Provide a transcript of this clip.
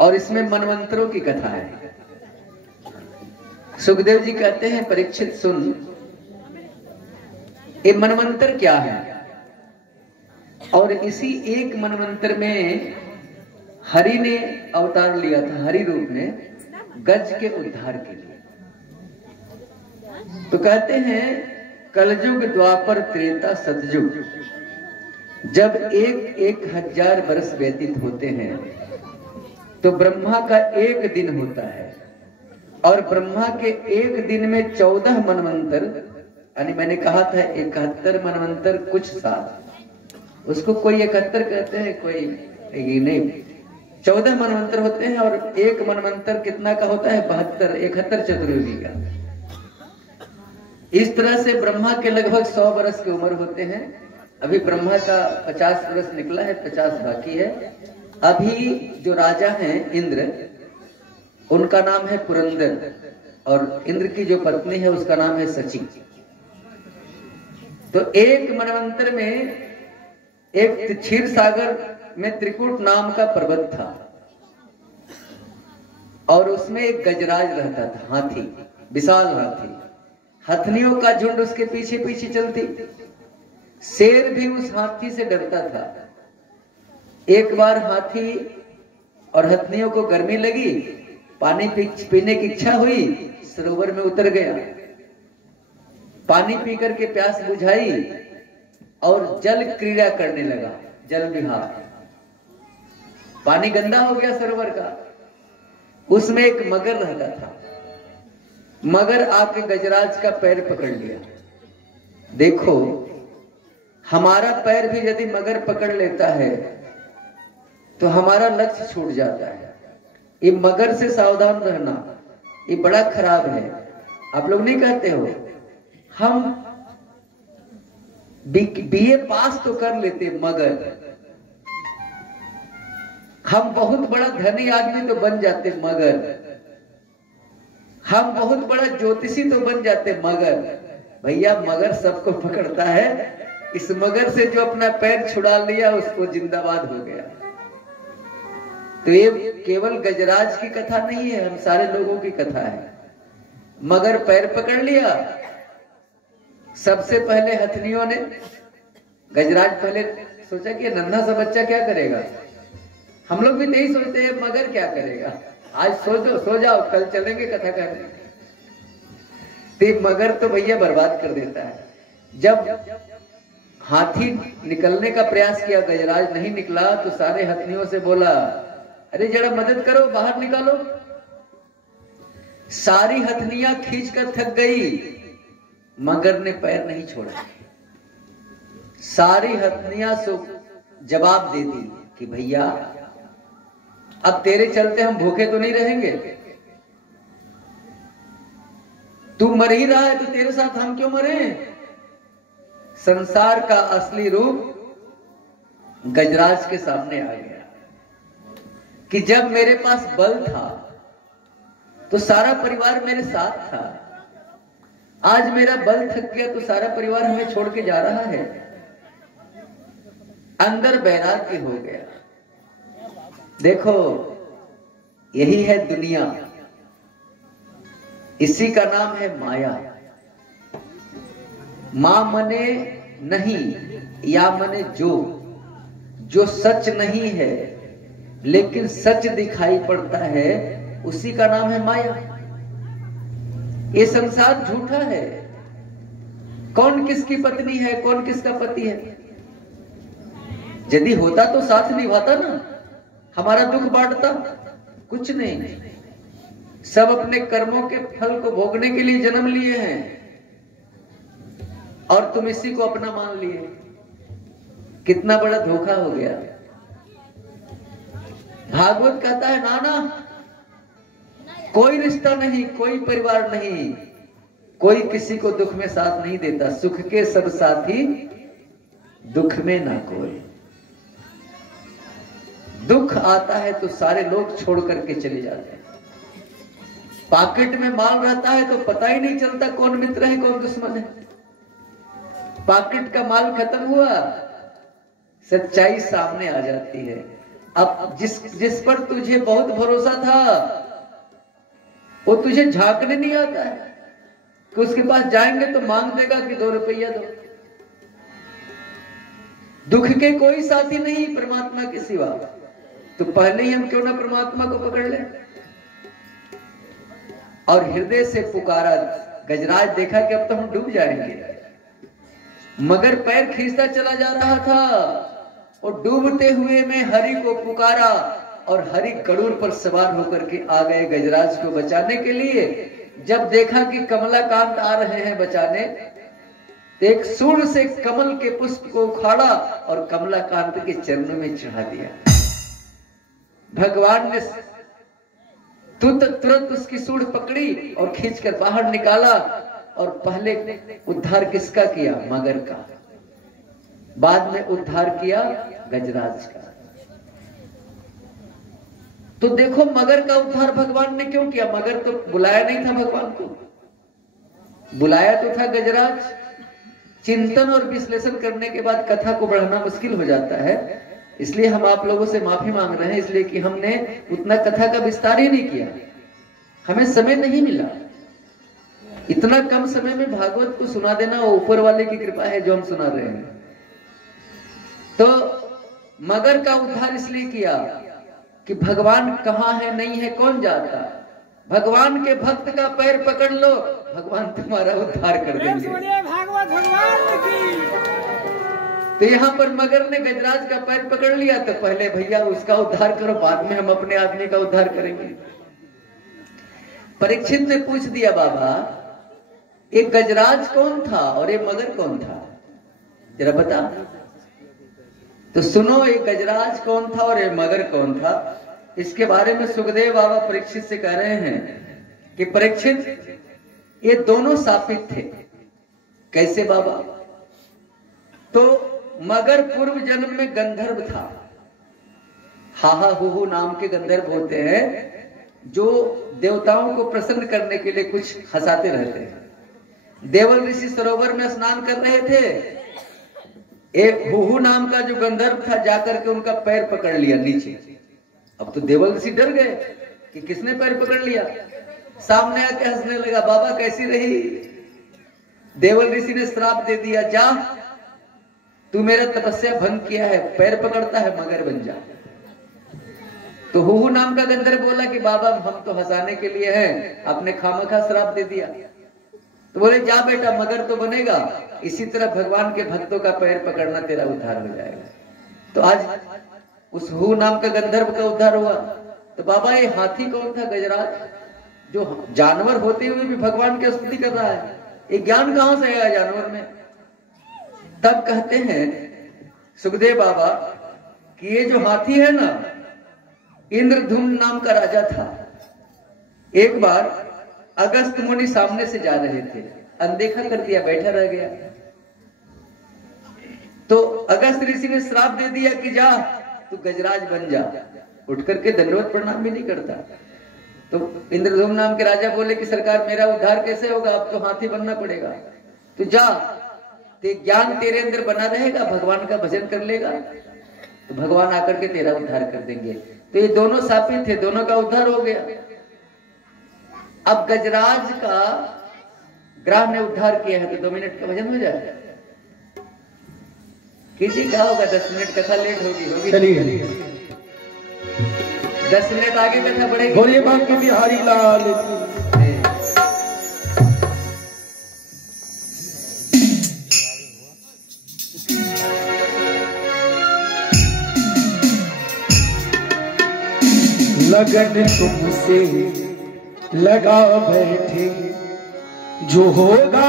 और इसमें मनवंतरों की कथा है। सुखदेव जी कहते हैं, परीक्षित सुन, ये मनवंतर क्या है? और इसी एक मनवंतर में हरि ने अवतार लिया था, हरि रूप में, गज के उद्धार के लिए। तो कहते हैं कलयुग, द्वापर, त्रेता, सतयुग, जब 1,000 वर्ष व्यतीत होते हैं तो ब्रह्मा का एक दिन होता है, और ब्रह्मा के एक दिन में 14 मनवंतर, यानी मैंने कहा था 71 मनवंतर कुछ साल, उसको कोई 71 कहते हैं, कोई नहीं, 14 मनवंतर होते हैं। और एक मनवंतर कितना का होता है? 72, 71 चतुर्युगी का। इस तरह से ब्रह्मा के लगभग 100 वर्ष की उम्र होते हैं। अभी ब्रह्मा का 50 वर्ष निकला है, 50 बाकी है। अभी जो राजा हैं इंद्र, उनका नाम है पुरंदर, और इंद्र की जो पत्नी है उसका नाम है सची। तो एक मनवंतर में एक क्षीर सागर में त्रिकुट नाम का पर्वत था, और उसमें एक गजराज रहता था, हाथी, विशाल हाथी। हथनियों का झुंड उसके पीछे पीछे चलती। शेर भी उस हाथी से डरता था। एक बार हाथी और हथनियों को गर्मी लगी, पानी पीने की इच्छा हुई, सरोवर में उतर गया, पानी पी करके प्यास बुझाई और जल क्रीड़ा करने लगा, जल विहार। पानी गंदा हो गया सरोवर का। उसमें एक मगर रहता था। मगर आके गजराज का पैर पकड़ लिया। देखो, हमारा पैर भी यदि मगर पकड़ लेता है तो हमारा लक्ष्य छूट जाता है। ये मगर से सावधान रहना, ये बड़ा खराब है। आप लोग नहीं कहते हो? हम बीए पास तो कर लेते, मगर हम बहुत बड़ा धनी आदमी तो बन जाते, मगर हम बहुत बड़ा ज्योतिषी तो बन जाते, मगर भैया मगर सबको पकड़ता है। इस मगर से जो अपना पैर छुड़ा लिया उसको जिंदाबाद हो गया। तो ये केवल गजराज की कथा नहीं है, हम सारे लोगों की कथा है। मगर पैर पकड़ लिया। सबसे पहले हथनियों ने, गजराज पहले सोचा कि नन्हा सा बच्चा क्या करेगा। हम लोग भी नहीं सोचते हैं मगर क्या करेगा। आज सो जाओ, कल चलेंगे कथा करने। तो मगर तो भैया बर्बाद कर देता है। जब हाथी निकलने का प्रयास किया, गजराज नहीं निकला, तो सारे हथनियों से बोला, अरे जरा मदद करो, बाहर निकालो। सारी हथनियां खींचकर थक गई, मगर ने पैर नहीं छोड़ा। सारी हथनियां जवाब दे दी कि भैया अब तेरे चलते हम भूखे तो नहीं रहेंगे। तू मर ही रहा है तो तेरे साथ हम क्यों मरे। संसार का असली रूप गजराज के सामने आ गया कि जब मेरे पास बल था तो सारा परिवार मेरे साथ था। आज मेरा बल थक गया तो सारा परिवार हमें छोड़ के जा रहा है। अंदर वैराग्य हो गया। देखो, यही है दुनिया, इसी का नाम है माया। मां मने नहीं, या मने जो सच नहीं है लेकिन सच दिखाई पड़ता है, उसी का नाम है माया। ये संसार झूठा है। कौन किसकी पत्नी है, कौन किसका पति है। यदि होता तो साथ निभाता ना, हमारा दुख बांटता। कुछ नहीं, सब अपने कर्मों के फल को भोगने के लिए जन्म लिए हैं और तुम इसी को अपना मान लिए। कितना बड़ा धोखा हो गया। भागवत कहता है, नाना कोई रिश्ता नहीं, कोई परिवार नहीं, कोई किसी को दुख में साथ नहीं देता। सुख के सब साथी, दुख में ना कोई। दुख आता है तो सारे लोग छोड़ करके चले जाते हैं। पॉकेट में माल रहता है तो पता ही नहीं चलता कौन मित्र है कौन दुश्मन है। पॉकेट का माल खत्म हुआ, सच्चाई सामने आ जाती है। अब जिस पर तुझे बहुत भरोसा था वो तुझे झांकने नहीं आता है कि उसके पास जाएंगे तो मांग देगा कि 2 रुपया दो। दुख के कोई साथी नहीं परमात्मा के सिवा, तो पहले ही हम क्यों ना परमात्मा को पकड़ लें। और हृदय से पुकारा गजराज, देखा कि अब तो हम डूब जाएंगे, मगर पैर खींचता चला जा रहा था और डूबते हुए में हरि को पुकारा और हरि गरुड़ पर सवार होकर के आ गए गजराज को बचाने के लिए। जब देखा कि कमलाकांत आ रहे हैं बचाने, तो एक सूंड से कमल के पुष्प को उखाड़ा और कमलाकांत के चरणों में चढ़ा दिया। भगवान ने तुरंत उसकी सूंड पकड़ी और खींचकर बाहर निकाला। और पहले उद्धार किसका किया? मगर का। बाद में उद्धार किया गजराज का। तो देखो मगर का उद्धार भगवान ने क्यों किया? मगर तो बुलाया नहीं था भगवान को, बुलाया तो था गजराज। चिंतन और विश्लेषण करने के बाद कथा को बढ़ाना मुश्किल हो जाता है, इसलिए हम आप लोगों से माफी मांग रहे हैं, इसलिए कि हमने उतना कथा का विस्तार ही नहीं किया, हमें समय नहीं मिला। इतना कम समय में भागवत को सुना देना वो ऊपर वाले की कृपा है जो हम सुना रहे हैं। तो मगर का उद्धार इसलिए किया कि भगवान कहाँ है नहीं है कौन जानता। भगवान के भक्त का पैर पकड़ लो, भगवान तुम्हारा उद्धार कर देंगे। भागवत भगवान की। तो यहाँ पर मगर ने गजराज का पैर पकड़ लिया, तो पहले भैया उसका उद्धार करो, बाद में हम अपने आदमी का उद्धार करेंगे। परीक्षित ने पूछ दिया, बाबा एक गजराज कौन था और ये मगर कौन था, जरा बता। तो सुनो, एक गजराज कौन था और ये मगर कौन था, इसके बारे में सुखदेव बाबा परीक्षित से कह रहे हैं कि परीक्षित ये दोनों सापित थे। कैसे बाबा? तो मगर पूर्व जन्म में गंधर्व था, हाहा हुहु नाम के गंधर्व होते हैं जो देवताओं को प्रसन्न करने के लिए कुछ हंसाते रहते हैं। देवल ऋषि सरोवर में स्नान कर रहे थे, एक हुहु नाम का जो गंधर्व था जाकर के उनका पैर पकड़ लिया नीचे। अब तो देवल ऋषि डर गए कि किसने पैर पकड़ लिया, सामने आके हंसने लगा, बाबा कैसी रही? देवल ऋषि ने श्राप दे दिया, जा तू मेरा तपस्या भंग किया है, पैर पकड़ता है मगर बन जा। तो हुहु नाम का गंधर्व बोला कि बाबा हम तो हंसाने के लिए हैं, आपने खामखा श्राप दे दिया। तो बोले जा बेटा मगर तो बनेगा, इसी तरह भगवान के भक्तों का पैर पकड़ना तेरा उद्धार हो जाएगा। तो आज उस हुहु नाम का गंधर्व का उद्धार हुआ। तो बाबा ये हाथी कौन था? गजराज, जो जानवर होते हुए भी भगवान की स्तुति कर रहा है, ये ज्ञान कहां से आया जानवर में? तब कहते हैं सुखदेव बाबा कि ये जो हाथी है ना, इंद्रधुम्न नाम का राजा था। एक बार अगस्त मुनि सामने से जा रहे थे, अनदेखा कर दिया, बैठा रह गया। तो अगस्त ऋषि ने श्राप दे दिया कि जा तू गजराज बन जा, उठ करके दंडवत प्रणाम भी नहीं करता। तो इंद्रधुम्न नाम के राजा बोले कि सरकार मेरा उद्धार कैसे होगा, अब तो हाथी बनना पड़ेगा। तो जा, ते ज्ञान तेरे अंदर बना रहेगा, भगवान का भजन कर लेगा तो भगवान आकर के तेरा उद्धार कर देंगे। तो ये दोनों सापित थे, दोनों का उद्धार हो गया। अब गजराज का ग्राह ने उद्धार किया है तो 2 मिनट का भजन हो जाए। किसी का होगा 10 मिनट, कथा लेट होगी। चलिए 10 मिनट आगे कथा बढ़ेगी। बोलिए बांके बिहारी लाल लगन तुमसे लगा बैठे जो होगा।